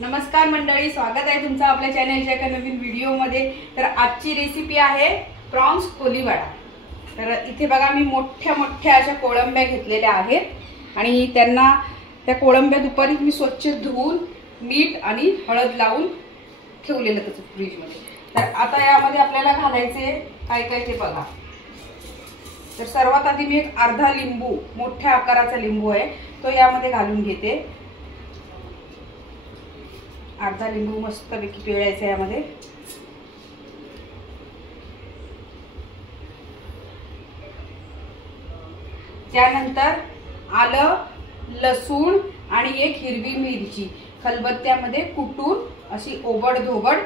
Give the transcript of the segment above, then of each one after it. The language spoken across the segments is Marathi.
नमस्कार मंडळी, स्वागत आहे तुमचं आपल्या चॅनलच्या एका नवीन व्हिडिओमध्ये। तर आजची रेसिपी आहे प्रॉन्स कोलीवाडा। तर इथे बघा मी मोठ्या मोठ्या अशा कोळंब्या घेतलेल्या आहेत आणि त्यांना त्या कोळंब्या दुपारी मी स्वच्छ धुवून मीठ आणि हळद लावून ठेवलेलं तसं फ्रीज मध्ये। तर आता यामध्ये आपल्याला घालायचे काय काय ते बघा। तर सर्वात आधी मी एक अर्धा लिंबू, मोठ्या आकाराचा लिंबू आहे तो यामध्ये घालून घेते। अर्धा लिंबू मस्तपैकी पिळायचा यामध्ये। त्यानंतर आलं, लसूण आणि एक हिरवी मिरची खलबत्त्यामध्ये कुटून अशी ओबड-धोबड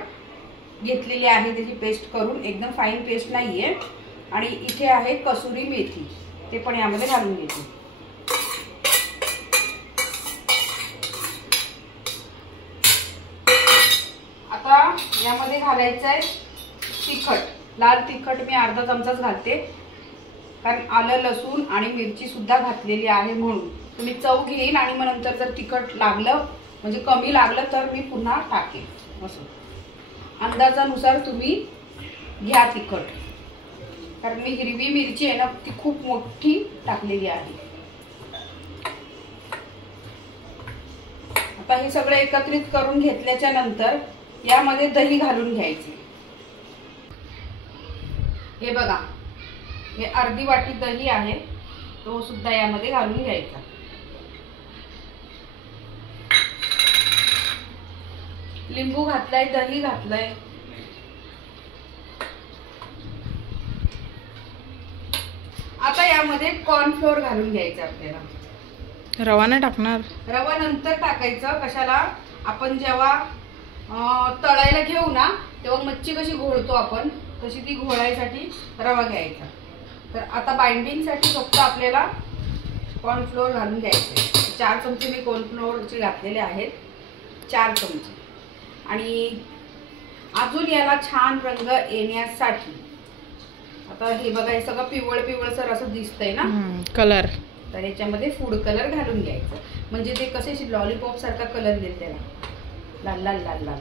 घेतलेली आहे, त्याची पेस्ट करून, एकदम फाईन पेस्ट नाहीये। आणि इथे आहे कसुरी मेथी, ते पण यामध्ये घालून घेते। आता यामध्ये घालायचं आहे तिखट। लाल तिखट मी अर्धा चमचाच घालते, कारण आलं, लसूण आणि मिरची सुद्धा घातलेली आहे म्हणून। तुम्ही चव घेईन आणि मग नंतर जर तिखट लागलं म्हणजे कमी लागलं तर मी पुन्हा टाकेन, असं अंदाजानुसार तुम्ही घ्या तिखट। कारण मी हिरवी मिरची आहे ना ती खूप मोठी टाकलेली आहे। आता हे सगळं एकत्रित करून घेतल्याच्या नंतर यामध्ये दही घालून घ्यायचे। हे बघा, हे अर्धी वाटी दही आहे, तो सुद्धा यामध्ये घालून घ्यायचा। लिंबू घातलाय, दही घातलंय। आता यामध्ये कॉर्नफ्लोअर घालून घ्यायचं आपल्याला। रवा नाही टाकणार? रवा नंतर टाकायचं। कशाला? आपण जेव्हा तळायला घेऊ ना तेव्हा मच्छी कशी घोळतो आपण, तशी ती घोळायसाठी रवा घ्यायचा। तर आता बाइंडिंगसाठी फक्त आपल्याला कॉर्नफ्लोअर घालून घ्यायचे। 4 चमचे मी कॉर्नफ्लोअरचे घातलेले आहेत, 4 चमचे। आणि अजून याला छान रंग येण्यासाठी आता हे बघा, हे सगळं पिवळ पिवळसर असं दिसतंय ना कलर, तर याच्यामध्ये फूड कलर घालून घ्यायचं, म्हणजे ते कसे लॉलीपॉप सारखा कलर देईल त्याला, लाल लाल लाल लाल।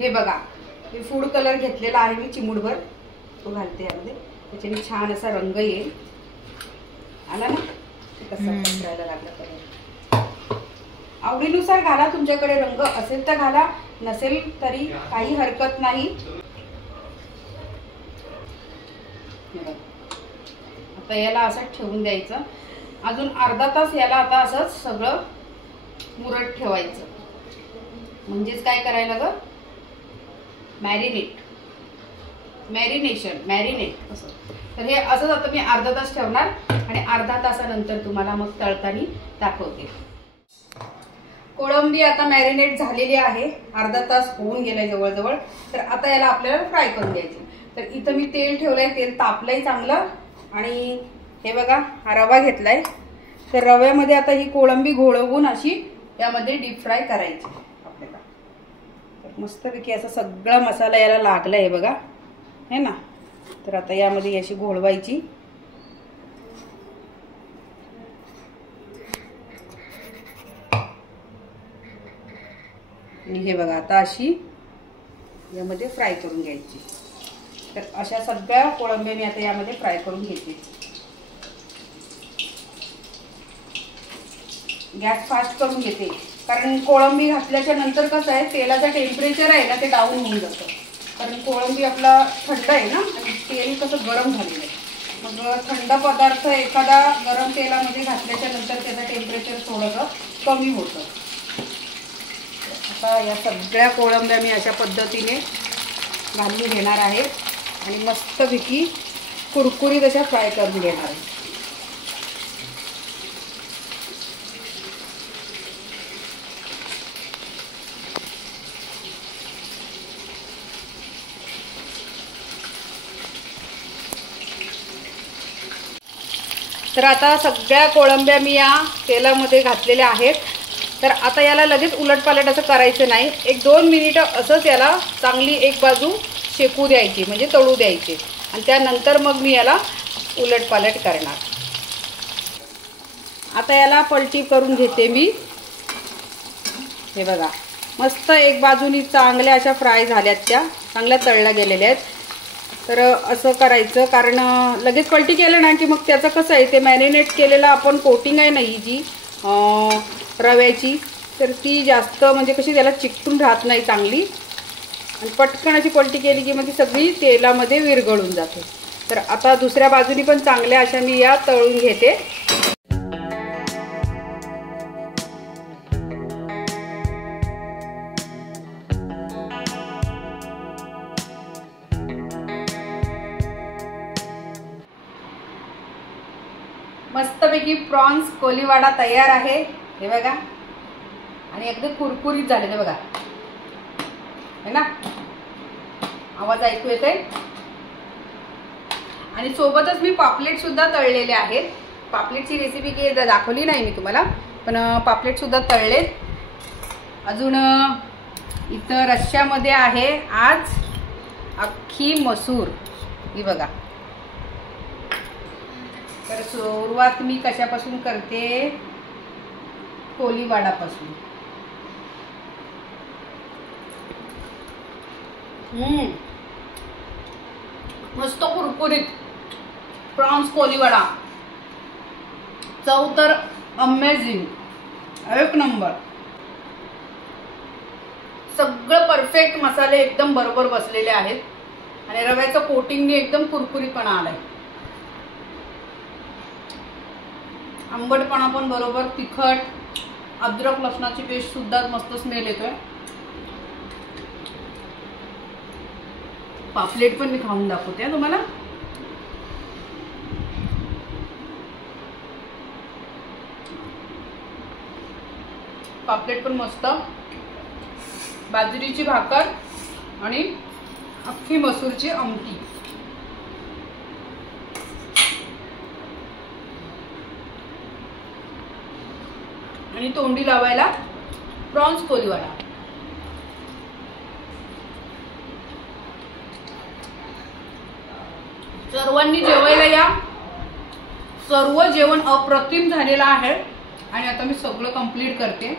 हे बघा, हे फूड कलर घेतलेला आहे मी चिमूटभर, तो घालते यामध्ये, त्याच्याने छान असा रंग येईल। आला ना कसा पसरायला लागला कलर। आवडीनुसार घाला, तुमच्याकडे रंग असेल तर घाला, नसेल तरी काही हरकत नाही। आता याला असं ठेवून द्यायचं। अजून अर्धा तास याला आता असंच सगळं मुरत ठेवायचं, म्हणजेच काय करायला ग, मॅरिनेट असं। तर हे असंच आता मी अर्धा तास ठेवणार आणि अर्धा तासानंतर तुम्हाला मग तळताना दाखवते। कोळंबी आता मॅरिनेट झालेली आहे, अर्धा तास होऊन गेलाय जवळजवळ। तर आता याला आपल्याला फ्राय करून द्यायचं। तर इथं मी तेल ठेवलंय, तेल तापलंय चांगलं। आणि हे बघा, हा रवा घेतलाय, तर रव्यामध्ये आता ही कोळंबी घोळवून अशी यामध्ये डीप फ्राय करायची आपल्याला। तर मस्तपैकी असा सगळा मसाला याला लागलाय बघा, है ना। तर आता यामध्ये अशी घोळवायची। आणि हे बघा, आता अशी यामध्ये फ्राय करून घ्यायची। तर अशा सगळ्या कोळंब्या मी आता यामध्ये फ्राय करून घेते। गॅस फास्ट करून घेते, कारण कोळंबी घातल्याच्या नंतर कसं आहे, तेलाचं टेम्परेचर आहे ना ते डाऊन होऊन जातं, कारण कोळंबी आपला थंड आहे ना आणि तेल कसं गरम झालेलं आहे। मग थंड पदार्थ एखादा गरम तेलामध्ये घातल्याच्या नंतर त्याचं टेम्परेचर थोडंसं कमी होतं। आता या सगळ्या कोळंब्या मी अशा पद्धतीने घालून घेणार आहे आणि मस्तपैकी कुरकुरीत अशा फ्राय करून घेणार आहे। तर आता सगळ्या कोळंब्या मी या तेलामध्ये घातलेल्या आहेत। तर आता याला लगेच उलटपालट असं करायचं नाही, 1-2 मिनिटं असंच याला चांगली एक बाजू शेकू द्यायची, म्हणजे तळू द्यायची। आणि त्यानंतर मग मी याला उलटपालट करणार। आता याला पलटी करून घेते मी। हे बघा, मस्त एक बाजूनी चांगल्या अशा फ्राय झाल्यात, त्या चांगल्या तळल्या गेलेल्या आहेत. तर असं करायचं, कारण लगेच पलटी केलं ना की मग त्याचं कसं आहे, ते मॅरिनेट केलेलं आपण कोटिंग आहे ना ही जी रव्याची, तर ती जास्त म्हणजे कशी त्याला चिकटून राहत नाही चांगली, आणि पटकन अशी पलटी केली की मग ती सगळी तेलामध्ये विरघळून जाते. तर आता दुसऱ्या बाजूनी पण चांगल्या अशा मी या तळून घेते. मस्तपैकी प्रॉन्स कोलीवाडा तयार आहे, हे बघा. आणि अगदी कुरकुरीत झाले ते बघा, है ना, आवाज ऐकू येते. आणि सोबतच मी पापलेट सुद्धा तळलेले आहेत. पापलेटची रेसिपी काही दाखवली नाही मी तुम्हाला, पण पापलेट सुद्धा तळले. अजून इथं रश्श्यामध्ये आहे आज अख्खी मसूर, ही बघा. तर सुरुवात मी कशापासून करते, कोलीवाडापासून. मस्त कुरकुरीत प्रॉन्स कोलीवाडा, चव तर अमेझिंग, एक नंबर. सगळं परफेक्ट, मसाले एकदम बरोबर बसलेले आहेत आणि रव्याचं कोटिंगने एकदम कुरकुरीतपणा आलाय. आंबटपणा पण बरोबर, तिखट, अद्रक लसणाची पेस्ट सुद्धा मस्त स्मेल येतोय. पापलेट पण मी खाऊन दाखवते तुम्हाला. पापलेट पण मस्त, बाजरीची भाकर आणि अख्खी मसूरची आमटी. आणि तोंडी लावायला प्रॉन्स कोलीवाडा. सर्वांनी जेवायला या. सर्व जेवण अप्रतिम झालेलं आहे आणि आता मी सगळं कंप्लीट करते.